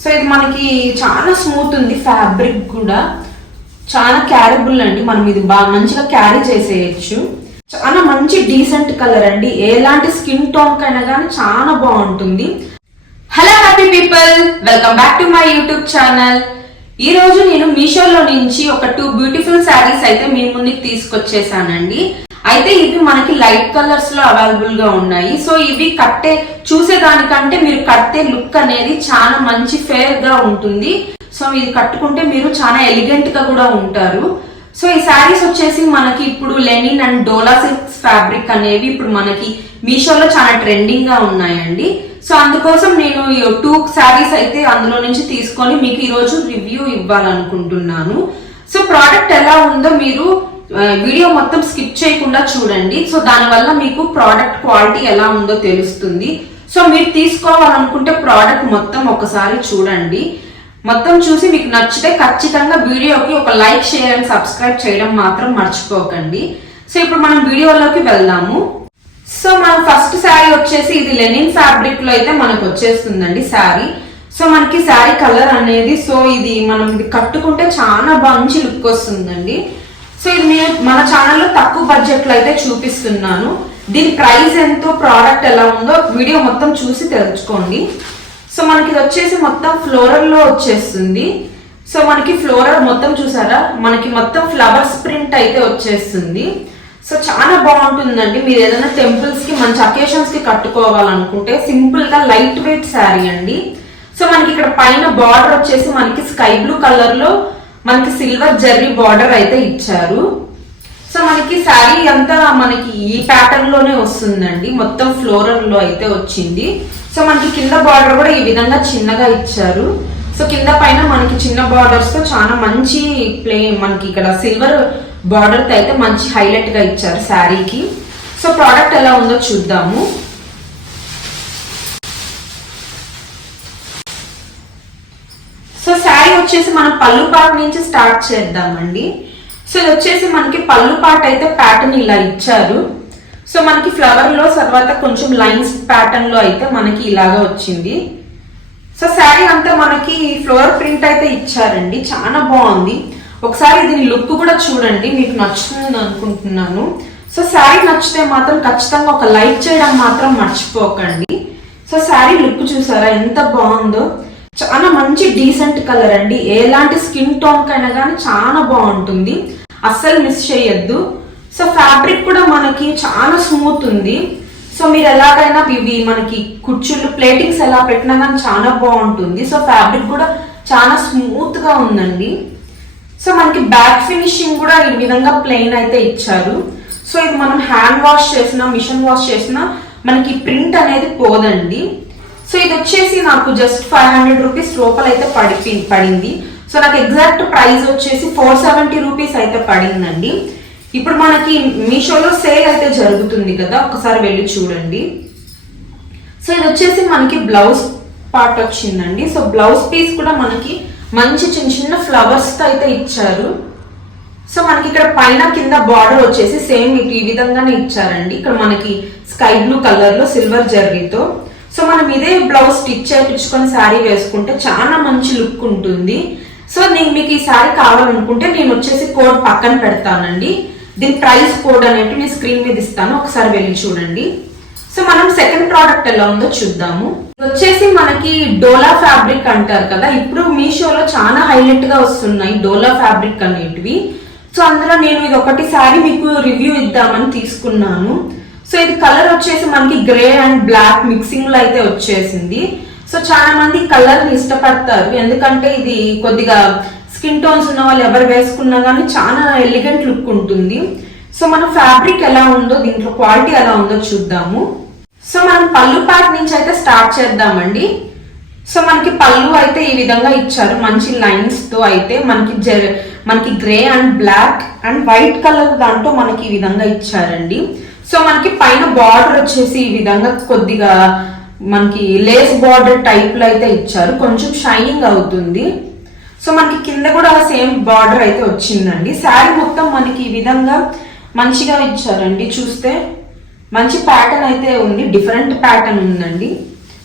So ఇది మనకి చాలా స్మూత్ ఉంది ఫ్యాబ్రిక్ కూడా. చాలా క్యారబుల్ అండి మనం ఇది బాగా మంచిగా క్యారీ చేసేయచ్చు. చాలా మంచి డీసెంట్ కలర్ అండి. ఎలాంటి స్కిన్ టోన్ కైనా కానీ చాలా బాగుంటుంది. Hello happy people welcome back to my YouTube channel ఈ రోజు నేను మీషోలో నుంచి ఒక టూ బ్యూటిఫుల్ శారీస్ అయితే మీ ముందుకు తీసుకొచ్చేసానండి. అయితే ఇవి మనకి లైట్ కలర్స్లో అవైలబుల్గా ఉన్నాయి. సో ఇవి కట్టే చూసేదానికంటే మీరు కట్టే లుక్ అనేది చాలా మంచి ఫేర్గా ఉంటుంది. సో ఇది కట్టుకుంటే మీరు చాలా ఎలిగెంట్గా కూడా ఉంటారు. సో ఈ శారీస్ వచ్చేసి మనకి ఇప్పుడు linen and Dola silks fabric అనేవి ఇప్పుడు మనకి మీషోలో చాలా ట్రెండింగ్గా ఉన్నాయండి. సో అందుకోసం నేను టూ శారీస్ అయితే అందులో నుంచి తీసుకొని మీకు ఈరోజు రివ్యూ ఇవ్వాలనుకుంటున్నాను. సో ప్రోడక్ట్ ఎలా ఉందో మీరు వీడియో మొత్తం స్కిప్ చేయకుండా చూడండి. సో దానివల్ల మీకు ప్రోడక్ట్ క్వాలిటీ ఎలా ఉందో తెలుస్తుంది. సో మీరు తీసుకోవాలనుకుంటే ప్రోడక్ట్ మొత్తం ఒకసారి చూడండి. మొత్తం చూసి మీకు నచ్చితే ఖచ్చితంగా వీడియోకి ఒక లైక్ షేర్ అండ్ సబ్స్క్రైబ్ చేయడం మాత్రం మర్చిపోకండి. సో ఇప్పుడు మనం వీడియోలోకి వెళ్దాము. సో మనం ఫస్ట్ శారీ వచ్చేసి ఇది లెనిన్ ఫ్యాబ్రిక్లో అయితే మనకు వచ్చేస్తుందండి శారీ సో మనకి శారీ కలర్ అనేది సో ఇది మనం ఇది కట్టుకుంటే చాలా మంచి లుక్ వస్తుందండి. సో ఇది నేను మన ఛానల్లో తక్కువ బడ్జెట్లో అయితే చూపిస్తున్నాను. దీని ప్రైస్ ఎంతో ప్రోడక్ట్ ఎలా ఉందో వీడియో మొత్తం చూసి తెలుసుకోండి. సో మనకి ఇది వచ్చేసి మొత్తం ఫ్లోరల్లో వచ్చేస్తుంది. సో మనకి ఫ్లోరల్ మొత్తం చూసారా? మనకి మొత్తం ఫ్లవర్స్ ప్రింట్ అయితే వచ్చేస్తుంది. సో చాలా బాగుంటుందండి. మీరు ఏదైనా టెంపుల్స్కి మంచి అకేషన్స్కి కట్టుకోవాలనుకుంటే సింపుల్గా లైట్ వెయిట్ శారీ అండి. సో మనకి ఇక్కడ పైన బార్డర్ వచ్చేసి మనకి స్కై బ్లూ కలర్లో లో మనకి సిల్వర్ జెర్రీ బార్డర్ అయితే ఇచ్చారు. సో మనకి శారీ అంతా మనకి ఈ ప్యాటర్న్లోనే వస్తుందండి. మొత్తం ఫ్లోరల్లో అయితే వచ్చింది. సో మనకి కింద బార్డర్ కూడా ఈ విధంగా చిన్నగా ఇచ్చారు. సో కింద పైన మనకి చిన్న బార్డర్స్తో చాలా మంచి ప్లే మనకి ఇక్కడ సిల్వర్ బార్డర్తో అయితే మంచి హైలైట్గా ఇచ్చారు శారీకి సో ప్రోడక్ట్ ఎలా ఉందో చూద్దాము. వచ్చేసి మనం పళ్ళు పాట్ నుంచి స్టార్ట్ చేద్దామండి. సో ఇది వచ్చేసి మనకి పళ్ళు పాట్ అయితే ప్యాటర్న్ ఇలా ఇచ్చారు. సో మనకి ఫ్లవర్లో తర్వాత కొంచెం లైన్స్ ప్యాటర్న్లో అయితే మనకి ఇలాగా వచ్చింది. సో శారీ అంతా మనకి ఫ్లోర్ ప్రింట్ అయితే ఇచ్చారండి. చాలా బాగుంది. ఒకసారి దీని లుక్ కూడా చూడండి. మీకు నచ్చుతుంది అనుకుంటున్నాను. సో శారీ నచ్చితే మాత్రం ఖచ్చితంగా ఒక లైక్ చేయడం మాత్రం మర్చిపోకండి. సో శారీ లుక్ చూసారా? ఎంత బాగుందో. చాలా మంచి డీసెంట్ కలర్ అండి. ఎలాంటి స్కిన్ టోన్ కైనా కానీ చాలా బాగుంటుంది. అస్సలు మిస్ చేయొద్దు. సో ఫ్యాబ్రిక్ కూడా మనకి చాలా స్మూత్ ఉంది. సో మీరు ఎలాగైనా ఇవి మనకి కుర్చీలు ప్లేటింగ్స్ ఎలా పెట్టినా కానీ చాలా బాగుంటుంది. సో ఫ్యాబ్రిక్ కూడా చాలా స్మూత్గా ఉందండి. సో మనకి బ్యాక్ ఫినిషింగ్ కూడా ఈ విధంగా ప్లెయిన్ అయితే ఇచ్చారు. సో ఇది మనం హ్యాండ్ వాష్ చేసినా మిషన్ వాష్ చేసినా మనకి ప్రింట్ అనేది పోదండి. సో ఇది వచ్చేసి నాకు జస్ట్ ఫైవ్ హండ్రెడ్ రూపీస్ లోపల అయితే పడి పడింది. సో నాకు ఎగ్జాక్ట్ ప్రైస్ వచ్చేసి ఫోర్ సెవెంటీ రూపీస్ అయితే పడిందండి. ఇప్పుడు మనకి మీషోలో సేల్ అయితే జరుగుతుంది కదా ఒకసారి వెళ్ళి చూడండి. సో ఇది వచ్చేసి మనకి బ్లౌజ్ పార్ట్ వచ్చిందండి. సో బ్లౌజ్ పీస్ కూడా మనకి మంచి చిన్న చిన్న ఫ్లవర్స్తో అయితే ఇచ్చారు. సో మనకి ఇక్కడ పైన కింద బార్డర్ వచ్చేసి సేమ్ ఈ విధంగానే ఇచ్చారండి. ఇక్కడ మనకి స్కై బ్లూ కలర్లో సిల్వర్ జర్రీతో సో మనం ఇదే బ్లౌజ్ స్టిచ్ చేయించుకొని శారీ వేసుకుంటే చాలా మంచి లుక్ ఉంటుంది. సో నేను మీకు ఈ శారీ కావాలనుకుంటే నేను వచ్చేసి కోడ్ పక్కన పెడతానండి. దీని ప్రైస్ కోడ్ అనేవి నేను స్క్రీన్ మీద ఇస్తాను. ఒకసారి వెళ్ళి చూడండి. సో మనం సెకండ్ ప్రోడక్ట్ ఎలా ఉందో చూద్దాము. వచ్చేసి మనకి డోలా ఫ్యాబ్రిక్ అంటారు కదా. ఇప్పుడు మీషోలో చాలా హైలైట్గా వస్తున్నాయి డోలా ఫ్యాబ్రిక్ అనేటివి. సో అందులో నేను ఇది ఒకటి శారీ మీకు రివ్యూ ఇద్దామని తీసుకున్నాను. సో ఇది కలర్ వచ్చేసి మనకి గ్రే అండ్ బ్లాక్ మిక్సింగ్లో అయితే వచ్చేసింది. సో చాలా మంది కలర్ని ఇష్టపడతారు. ఎందుకంటే ఇది కొద్దిగా స్కిన్ టోన్స్ ఉన్న వాళ్ళు ఎవరు వేసుకున్నా కానీ చాలా ఎలిగెంట్ లుక్ ఉంటుంది. సో మన ఫ్యాబ్రిక్ ఎలా ఉందో దీంట్లో క్వాలిటీ ఎలా ఉందో చూద్దాము. సో మనం పళ్ళు ప్యాక్ నుంచి అయితే స్టార్ట్ చేద్దామండి. సో మనకి పళ్ళు అయితే ఈ విధంగా ఇచ్చారు. మంచి లైన్స్తో అయితే మనకి మనకి grey and black and white colour దాంట్లో మనకి ఈ విధంగా ఇచ్చారండి. సో మనకి పైన బార్డర్ వచ్చేసి ఈ విధంగా కొద్దిగా మనకి లేస్ బార్డర్ టైప్లో అయితే ఇచ్చారు. కొంచెం షైనింగ్ అవుతుంది. సో మనకి కింద కూడా సేమ్ బార్డర్ అయితే వచ్చిందండి. శారీ మొత్తం మనకి ఈ విధంగా మంచిగా ఇచ్చారండి. చూస్తే మంచి ప్యాటర్న్ అయితే ఉంది. డిఫరెంట్ ప్యాటర్న్ ఉందండి.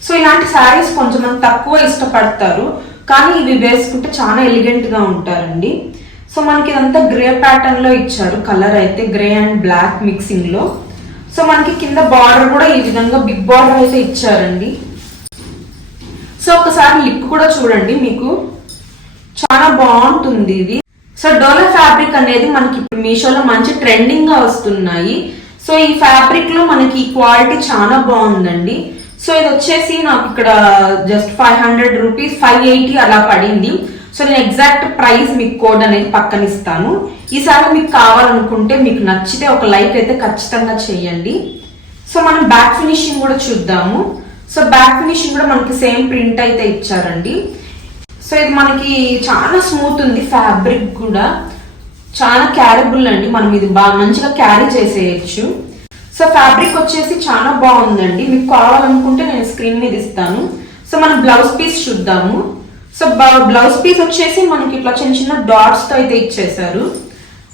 సో ఇలాంటి శారీస్ కొంచెం తక్కువ ఇష్టపడతారు. కానీ ఇవి వేసుకుంటే చాలా ఎలిగెంట్గా ఉంటారండి. సో మనకి ఇదంతా గ్రే ప్యాటర్న్లో ఇచ్చారు. కలర్ అయితే గ్రే అండ్ బ్లాక్ మిక్సింగ్లో. సో మనకి కింద బార్డర్ కూడా ఈ విధంగా బిగ్ బార్డర్ అయితే ఇచ్చారండి. సో ఒకసారి లిప్ కూడా చూడండి మీకు. చాలా బాగుంటుంది ఇది. సో డోలా ఫ్యాబ్రిక్ అనేది మనకి ఇప్పుడు మీషోలో మంచి ట్రెండింగ్గా వస్తున్నాయి. సో ఈ ఫ్యాబ్రిక్లో మనకి క్వాలిటీ చాలా బాగుందండి. సో ఇది వచ్చేసి నాకు ఇక్కడ just five hundred rupees five eighty అలా పడింది. సో నేను ఎగ్జాక్ట్ ప్రైస్ మీకు కోడ్ అనేది పక్కన ఇస్తాను. ఈసారి మీకు కావాలనుకుంటే మీకు నచ్చితే ఒక లైక్ అయితే ఖచ్చితంగా చేయండి. సో మనం బ్యాక్ ఫినిషింగ్ కూడా చూద్దాము. సో బ్యాక్ ఫినిషింగ్ కూడా మనకి సేమ్ ప్రింట్ అయితే ఇచ్చారండి. సో ఇది మనకి చాలా స్మూత్ ఉంది ఫ్యాబ్రిక్ కూడా. చాలా క్యారబుల్ అండి. మనం ఇది బాగా మంచిగా క్యారీ చేసేయచ్చు. సో ఫ్యాబ్రిక్ వచ్చేసి చాలా బాగుందండి. మీకు కావాలనుకుంటే నేను స్క్రీన్ మీద ఇస్తాను. సో మనం బ్లౌజ్ పీస్ చూద్దాము. సో బ్లౌజ్ పీస్ వచ్చేసి మనకి ఇట్లా చిన్న చిన్న డాట్స్తో అయితే ఇచ్చేసారు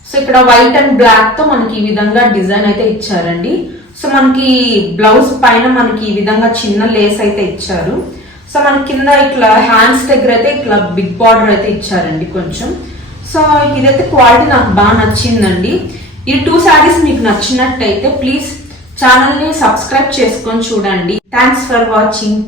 సో ఇక్కడ వైట్ అండ్ బ్లాక్తో మనకి ఈ విధంగా డిజైన్ అయితే ఇచ్చారండి. సో మనకి బ్లౌజ్ పైన మనకి ఈ విధంగా చిన్న లేస్ అయితే ఇచ్చారు. సో మన కింద ఇట్లా హ్యాండ్స్ దగ్గర అయితే ఇట్లా బిగ్ బార్డర్ అయితే ఇచ్చారండి కొంచెం. సో ఇదైతే క్వాలిటీ నాకు బాగా నచ్చిందండి. ఈ టూ శారీస్ మీకు నచ్చినట్టయితే ప్లీజ్ ఛానల్ని సబ్స్క్రైబ్ చేసుకొని చూడండి. Thanks for watching